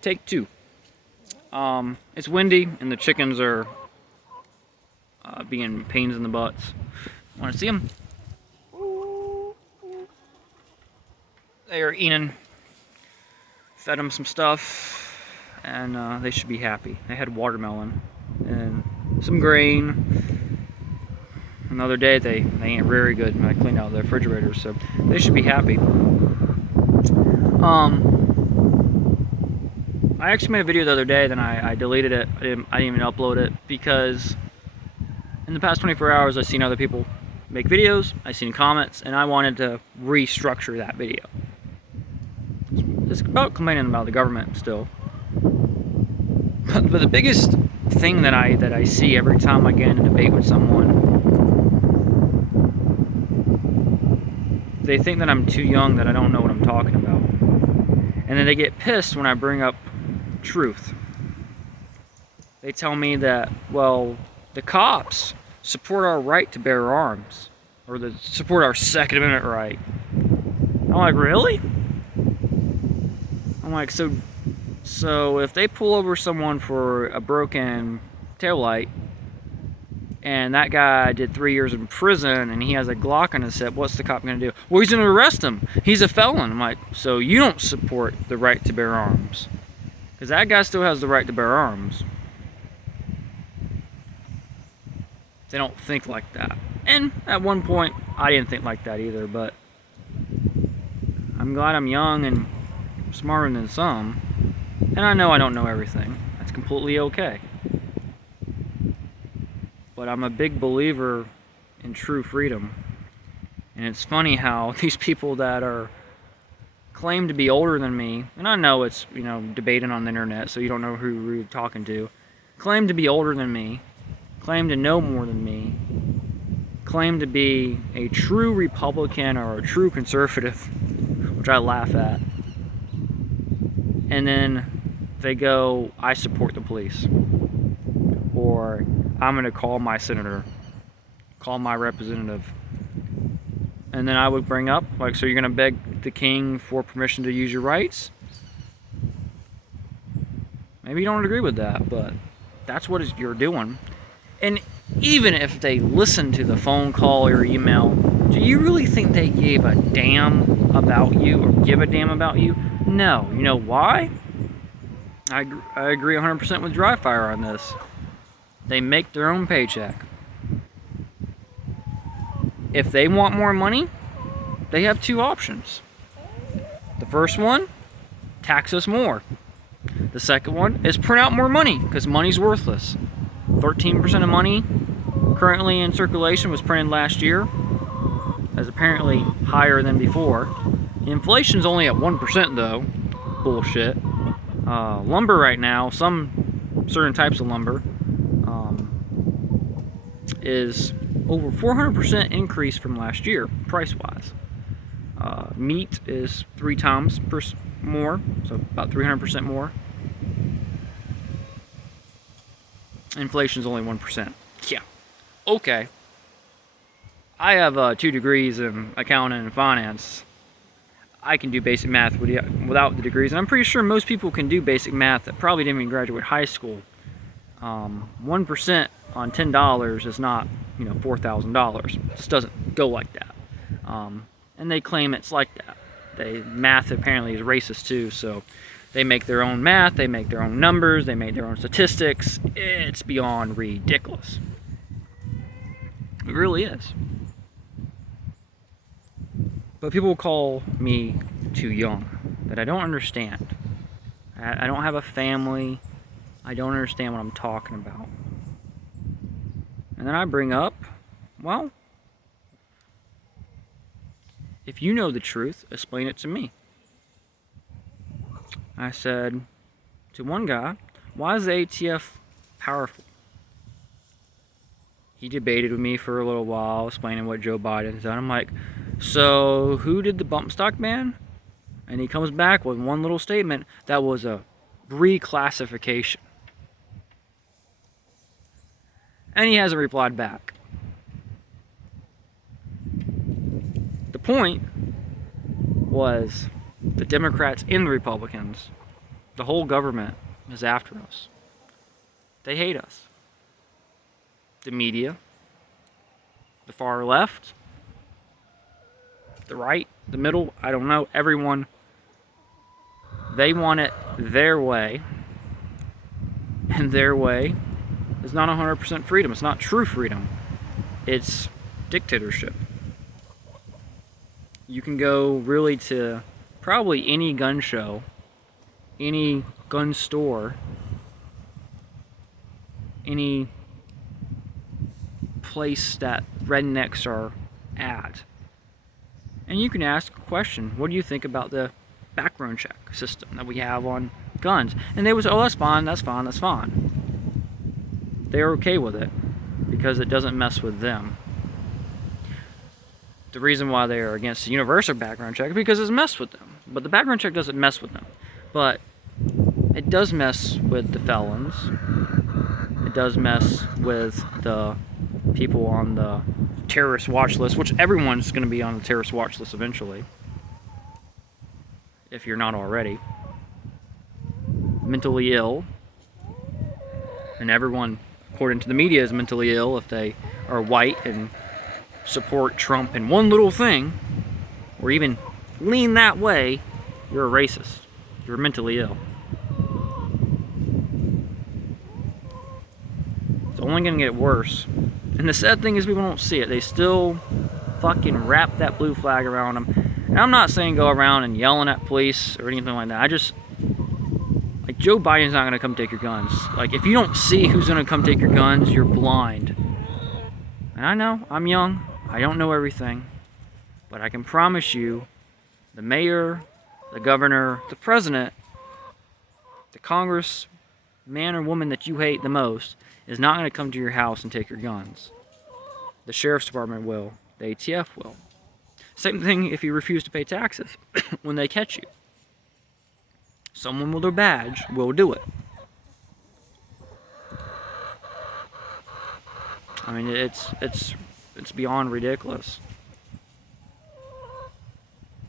Take two. It's windy and the chickens are being pains in the butts. Want to see them? They are eating. Fed them some stuff, and they should be happy. They had watermelon and some grain. Another day they ain't very good when I cleaned out the refrigerator, so they should be happy. I actually made a video the other day, then I deleted it. I didn't even upload it because in the past 24 hours I've seen other people make videos, I've seen comments, and I wanted to restructure that video. It's about complaining about the government still. But the biggest thing that I see every time I get in a debate with someone, they think that I'm too young, that I don't know what I'm talking about. And then they get pissed when I bring up truth. They tell me that, well, the cops support our right to bear arms, or support our Second Amendment right. I'm like, really? I'm like, so if they pull over someone for a broken taillight, and that guy did 3 years in prison, and he has a Glock on his hip, what's the cop going to do? Well, he's going to arrest him. He's a felon. I'm like, so you don't support the right to bear arms? Because that guy still has the right to bear arms. They don't think like that. And at one point, I didn't think like that either, but I'm glad I'm young and smarter than some. And I know I don't know everything. That's completely okay. But I'm a big believer in true freedom. And it's funny how these people that claim to be older than me, and I know it's, debating on the internet, so you don't know who you're talking to, claim to be older than me, claim to know more than me, claim to be a true Republican or a true conservative, which I laugh at. And then they go, I support the police. Or I'm going to call my senator, call my representative. And then I would bring up, like, so you're going to beg the king for permission to use your rights? Maybe you don't agree with that, but that's what you're doing. And even if they listen to the phone call or email, do you really think they gave a damn about you or give a damn about you? No. You know why? I agree 100% with Dry Fire on this. They make their own paycheck. If they want more money, they have two options. The first one, tax us more. The second one is print out more money, because money's worthless. 13% of money currently in circulation was printed last year. That's apparently higher than before. Inflation's only at 1% though. Bullshit. Lumber right now, some certain types of lumber, is over 400% increase from last year, price-wise. Meat is 3 times more, so about 300% more. Inflation's only 1%. Yeah. Okay. I have 2 degrees in accounting and finance. I can do basic math without the degrees, and I'm pretty sure most people can do basic math that probably didn't even graduate high school. 1% on $10 is not, $4,000. It just doesn't go like that. And they claim it's like that. Math apparently is racist too, so they make their own math, they make their own numbers, they make their own statistics. It's beyond ridiculous. It really is. But people call me too young, that I don't understand. I don't have a family. I don't understand what I'm talking about. And then I bring up, well, if you know the truth, explain it to me. I said to one guy, why is the ATF powerful? He debated with me for a little while, explaining what Joe Biden's done. I'm like, so who did the bump stock ban? And he comes back with one little statement that was a reclassification. And he hasn't replied back. The point was the Democrats and the Republicans The whole government is after us. They hate us. The media, the far left, the right, the middle, I don't know, everyone, they want it their way. And their way is not 100% freedom. It's not true freedom. It's dictatorship. You can go really to probably any gun show, any gun store, any place that rednecks are at, and you can ask a question. What do you think about the background check system that we have on guns? And they would say, oh, that's fine, that's fine, that's fine. They're okay with it because it doesn't mess with them. The reason why they are against the universal background check is because it's messed with them. But the background check doesn't mess with them. But it does mess with the felons. It does mess with the people on the terrorist watch list, which everyone's going to be on the terrorist watch list eventually, if you're not already. Mentally ill. And everyone, according to the media, is mentally ill if they are white and support Trump in one little thing, or even lean that way. You're a racist. You're mentally ill. It's only going to get worse. And the sad thing is people don't see it. They still fucking wrap that blue flag around them. And I'm not saying go around and yelling at police or anything like that. I just, like, Joe Biden's not going to come take your guns. Like, if you don't see who's going to come take your guns, you're blind. And I know, I'm young. I don't know everything. But I can promise you, the mayor, the governor, the president, the Congress man or woman that you hate the most is not going to come to your house and take your guns. The sheriff's department will. The ATF will. Same thing if you refuse to pay taxes when they catch you. Someone with their badge will do it. I mean, it's beyond ridiculous.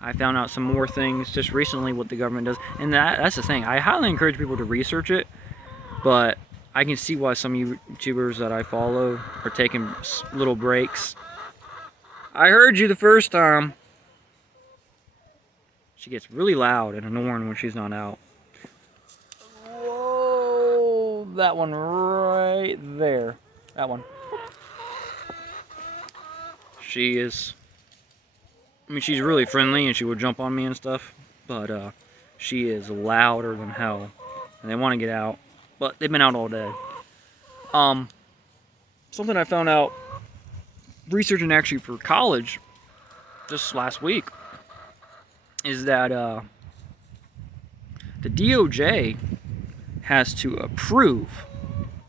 I found out some more things just recently what the government does, and that's the thing. I highly encourage people to research it, but I can see why some YouTubers that I follow are taking little breaks. I heard you the first time. She gets really loud and annoying when she's not out. Whoa, that one right there. That one. She is, I mean, she's really friendly and she would jump on me and stuff, but she is louder than hell. And they want to get out, but they've been out all day. Something I found out researching actually for college just last week is that the DOJ has to approve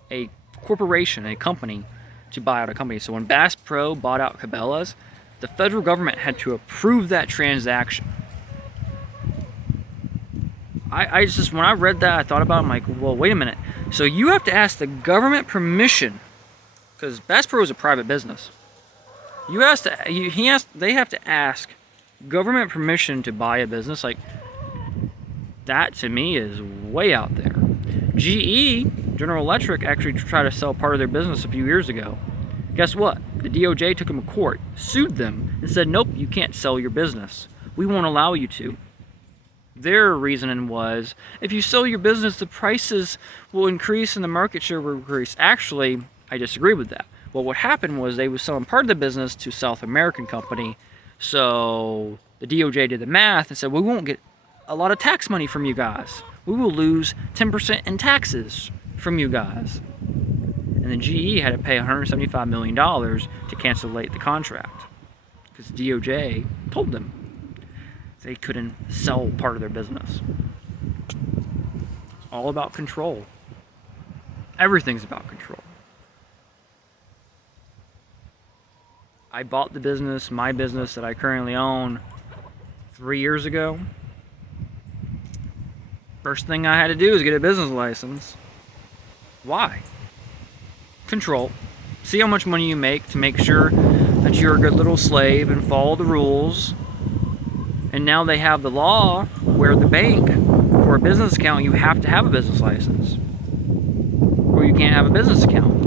a corporation, a company, to buy out a company. So when Bass Pro bought out Cabela's, the federal government had to approve that transaction. I just, when I read that, I thought about it, I'm like, well, wait a minute. So you have to ask the government permission, because Bass Pro is a private business. They have to ask government permission to buy a business. Like, that to me is way out there. GE, General Electric, actually tried to sell part of their business a few years ago. Guess what? The DOJ took them to court, sued them, and said, nope, you can't sell your business. We won't allow you to. Their reasoning was, if you sell your business, the prices will increase and the market share will increase. Actually, I disagree with that. Well, what happened was they were selling part of the business to a South American company, so the DOJ did the math and said, we won't get a lot of tax money from you guys. We will lose 10% in taxes from you guys. And then GE had to pay $175 million to cancellate the contract because DOJ told them they couldn't sell part of their business. It's all about control. Everything's about control. I bought the business, my business that I currently own, 3 years ago. First thing I had to do is get a business license. Why? Control. See how much money you make to make sure that you're a good little slave and follow the rules. And now they have the law where the bank for a business account, you have to have a business license, or you can't have a business account.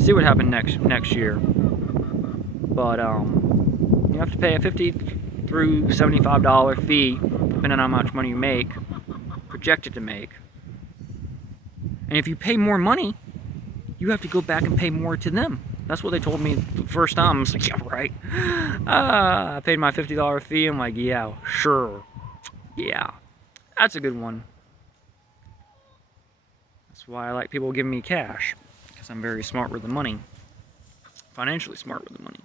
See what happened next year. But you have to pay a $50 through $75 fee, depending on how much money you make, projected to make. And if you pay more money, you have to go back and pay more to them. That's what they told me the first time. I was like, yeah, right. I paid my $50 fee. I'm like, yeah, sure. Yeah, that's a good one. That's why I like people giving me cash, because I'm very smart with the money. Financially smart with the money.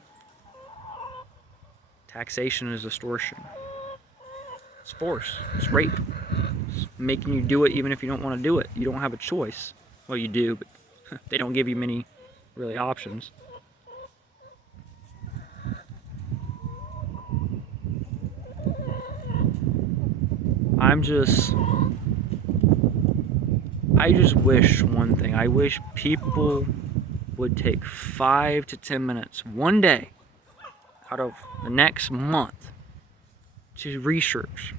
Taxation is extortion. It's force. It's rape. It's making you do it even if you don't want to do it. You don't have a choice. Well, you do, but they don't give you many really options. I just wish one thing. I wish people would take 5 to 10 minutes one day out of the next month to research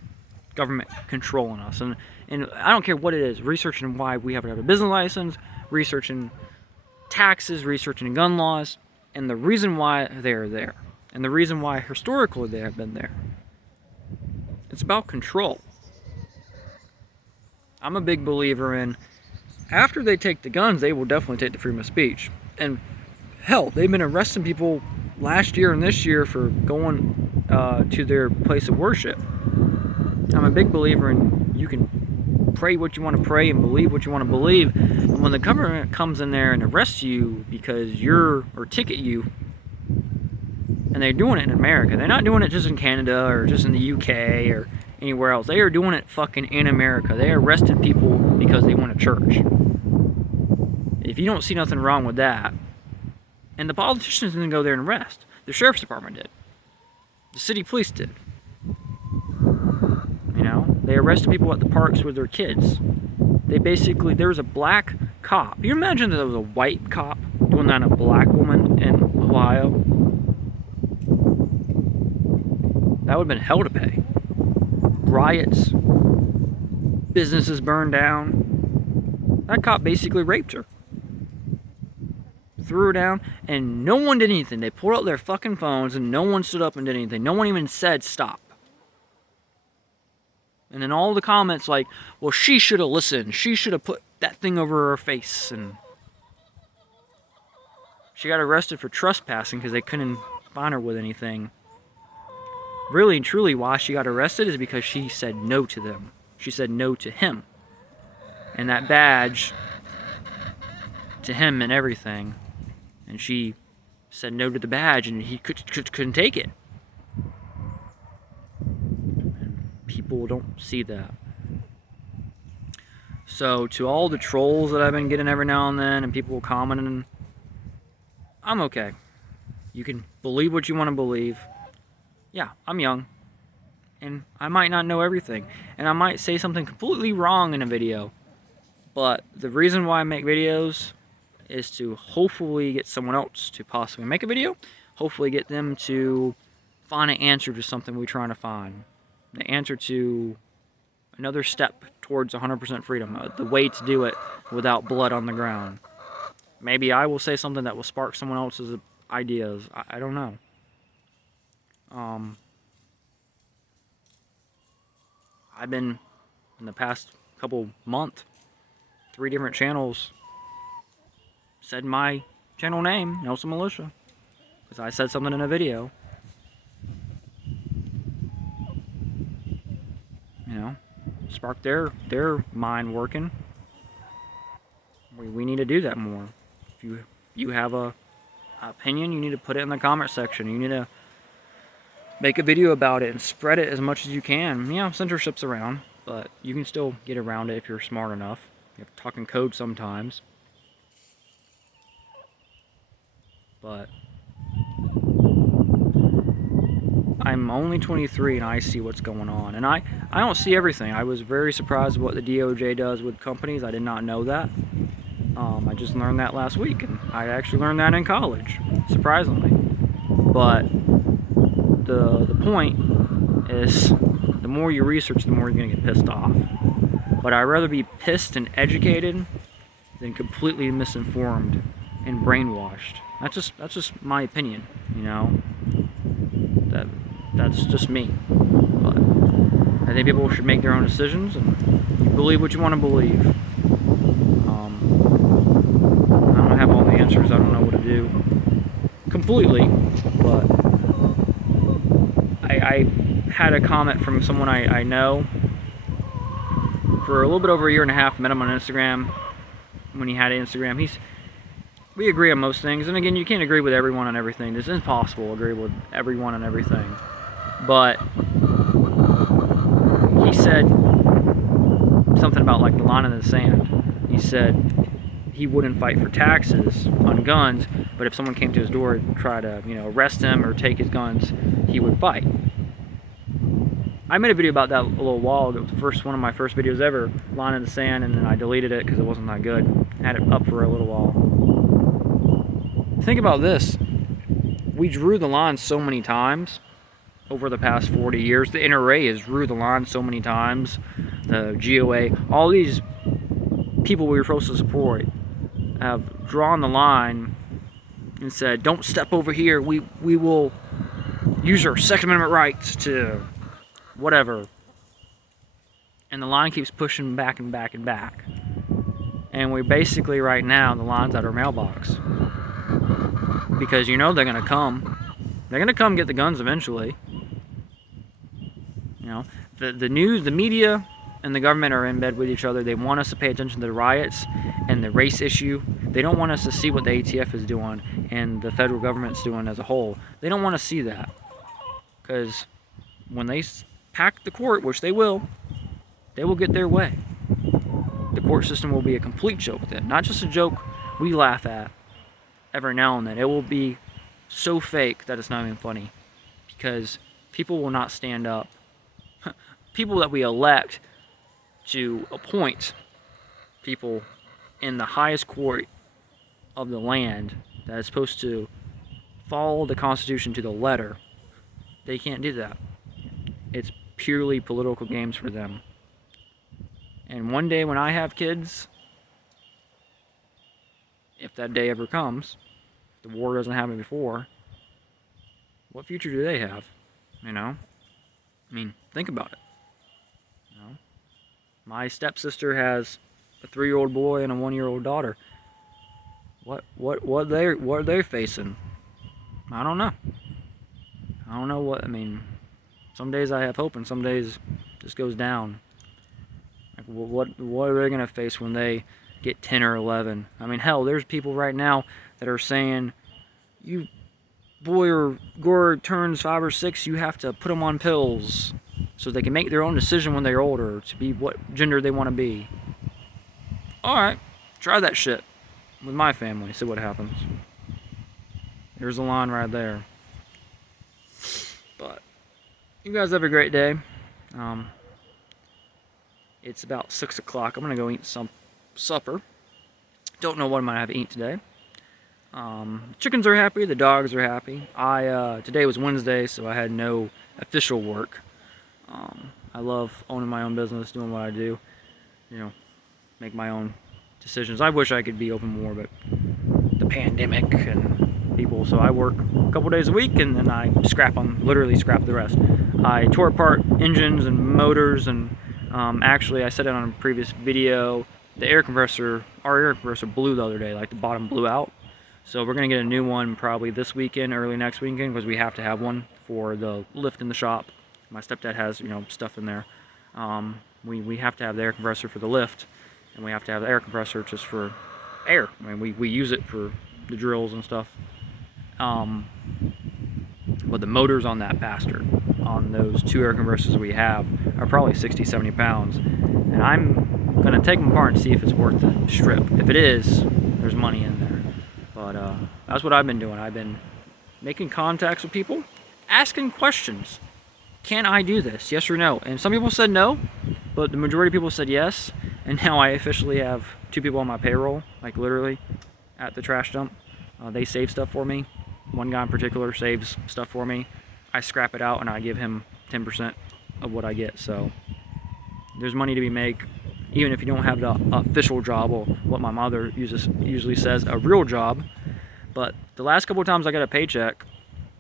government controlling us. And I don't care what it is, researching why we have to have a business license, researching taxes, researching gun laws, and the reason why they're there, and the reason why historically they have been there. It's about control. I'm a big believer in, after they take the guns, they will definitely take the freedom of speech. And hell, they've been arresting people last year and this year for going to their place of worship. I'm a big believer in, you can pray what you want to pray and believe what you want to believe. And when the government comes in there and arrests you because or ticket you, and they're doing it in America. They're not doing it just in Canada or just in the UK or anywhere else. They are doing it fucking in America. They arrested people because they went to church. If you don't see nothing wrong with that, and the politicians didn't go there and arrest. The sheriff's department did. The city police did. You know, they arrested people at the parks with their kids. There was a black cop. You imagine that there was a white cop doing that on a black woman in Ohio? That would have been hell to pay. Riots, businesses burned down. That cop basically raped her. Threw her down, and no one did anything. They pulled out their fucking phones, and no one stood up and did anything. No one even said stop. And then all the comments like, well, she should have listened. She should have put that thing over her face. And she got arrested for trespassing because they couldn't find her with anything. Really and truly, why she got arrested is because she said no to them. She said no to him. And that badge to him and everything. And she said no to the badge, and he couldn't take it. And people don't see that. So to all the trolls that I've been getting every now and then, and people commenting, I'm okay. You can believe what you want to believe. Yeah, I'm young, and I might not know everything, and I might say something completely wrong in a video, but the reason why I make videos is to hopefully get someone else to possibly make a video, hopefully get them to find an answer to something we're trying to find, the answer to another step towards 100% freedom, the way to do it without blood on the ground. Maybe I will say something that will spark someone else's ideas. I don't know. I've been, in the past couple months, 3 different channels said my channel name, Nelson Militia, because I said something in a video. You know, sparked their mind working. We need to do that more. If you have a opinion, you need to put it in the comment section. You need to make a video about it and spread it as much as you can. Yeah, censorship's around, but you can still get around it if you're smart enough. You have to talk in code sometimes. But I'm only 23 and I see what's going on. And I don't see everything. I was very surprised at what the DOJ does with companies. I did not know that. I just learned that last week. And I actually learned that in college, surprisingly. But the point is, the more you research, the more you're going to get pissed off. But I'd rather be pissed and educated than completely misinformed and brainwashed. That's just my opinion, you know. That's just me. But I think people should make their own decisions and believe what you want to believe. I don't have all the answers. I don't know what to do completely, but I had a comment from someone I know for a little bit over a year and a half. Met him on Instagram when he had Instagram. We agree on most things, and again, you can't agree with everyone on everything. It's impossible to agree with everyone on everything. But he said something about like the line in the sand. He said he wouldn't fight for taxes on guns, but if someone came to his door and tried to, arrest him or take his guns, he would fight. I made a video about that a little while ago. It was one of my first videos ever, line in the sand, and then I deleted it because it wasn't that good. I had it up for a little while. Think about this. We drew the line so many times over the past 40 years. The NRA has drew the line so many times. The GOA, all these people we were supposed to support have drawn the line and said, don't step over here. We will use our Second Amendment rights to whatever. And the line keeps pushing back and back and back. And we basically right now, the line's at our mailbox. Because they're going to come. They're going to come get the guns eventually. The news, the media, and the government are in bed with each other. They want us to pay attention to the riots and the race issue. They don't want us to see what the ATF is doing and the federal government's doing as a whole. They don't want to see that. Because when they pack the court, which they will get their way. The court system will be a complete joke then. Not just a joke we laugh at every now and then. It will be so fake that it's not even funny. Because people will not stand up. People that we elect to appoint people in the highest court of the land that is supposed to follow the Constitution to the letter, they can't do that. It's purely political games for them. And one day when I have kids, if that day ever comes, if the war doesn't happen before, what future do they have? Think about it. My stepsister has a 3-year-old boy and a 1-year-old daughter. What are they facing? I don't know. Some days I have hope and some days it just goes down. Like what are they gonna face when they get 10 or 11? Hell, there's people right now that are saying, you boy or girl turns 5 or 6, you have to put them on pills so they can make their own decision when they're older to be what gender they want to be. Alright, try that shit with my family, see what happens. There's a line right there. But you guys have a great day. It's about 6 o'clock. I'm gonna go eat some supper. Don't know what I'm gonna have to eat today. Chickens are happy, the dogs are happy. Today was Wednesday, so I had no official work. I love owning my own business, doing what I do, make my own decisions. I wish I could be open more, but the pandemic and people, so I work a couple days a week and then I literally scrap the rest. I tore apart engines and motors, and actually I said it on a previous video, our air compressor blew the other day, like the bottom blew out. So we're gonna get a new one probably this weekend, early next weekend, because we have to have one for the lift in the shop. My stepdad has, stuff in there. We have to have the air compressor for the lift, and we have to have the air compressor just for air. We use it for the drills and stuff. But the motors on that bastard, on those 2 air compressors we have, are probably 60, 70 pounds. And I'm gonna take them apart and see if it's worth the strip. If it is, there's money in there. But that's what I've been doing. I've been making contacts with people, asking questions. Can I do this? Yes or no? And some people said no, but the majority of people said yes. And now I officially have 2 people on my payroll, like literally, at the trash dump. They save stuff for me. One guy in particular saves stuff for me. I scrap it out and I give him 10%. of what I get. So there's money to be made, even if you don't have the official job, or what my mother usually says, a real job. But the last couple of times I got a paycheck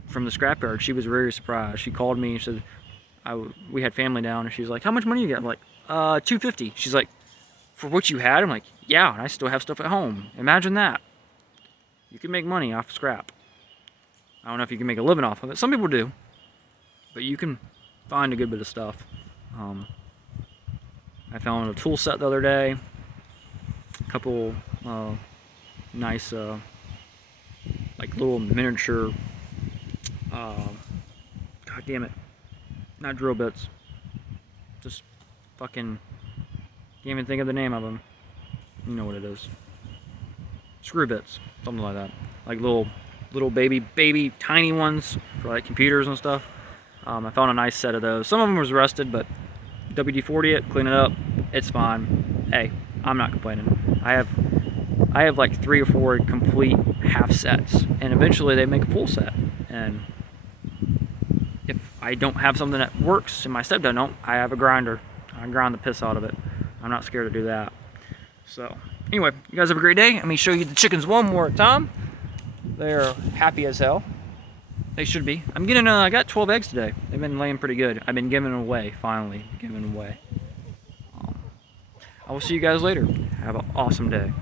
from the scrapyard, she was very surprised. She called me and said, we had family down, and she's like, how much money you got? I'm like, $250. She's like, for what you had? I'm like, yeah, and I still have stuff at home. Imagine that. You can make money off scrap. I don't know if you can make a living off of it. Some people do, but you can find a good bit of stuff. I found a tool set the other day, a couple nice like little miniature god damn it, not drill bits, just fucking can't even think of the name of them. You know what it is. Screw bits, something like that. Like little baby tiny ones for like computers and stuff. I found a nice set of those. Some of them was rusted, but WD-40 it, clean it up, it's fine. Hey, I'm not complaining. I have like 3 or 4 complete half sets, and eventually they make a full set. And if I don't have something that works and my stepdad don't, I have a grinder. I grind the piss out of it. I'm not scared to do that. So anyway, you guys have a great day. Let me show you the chickens one more time. They're happy as hell. They should be. I'm getting, I got 12 eggs today. They've been laying pretty good. I've been giving them away, finally giving them away. I will see you guys later. Have an awesome day.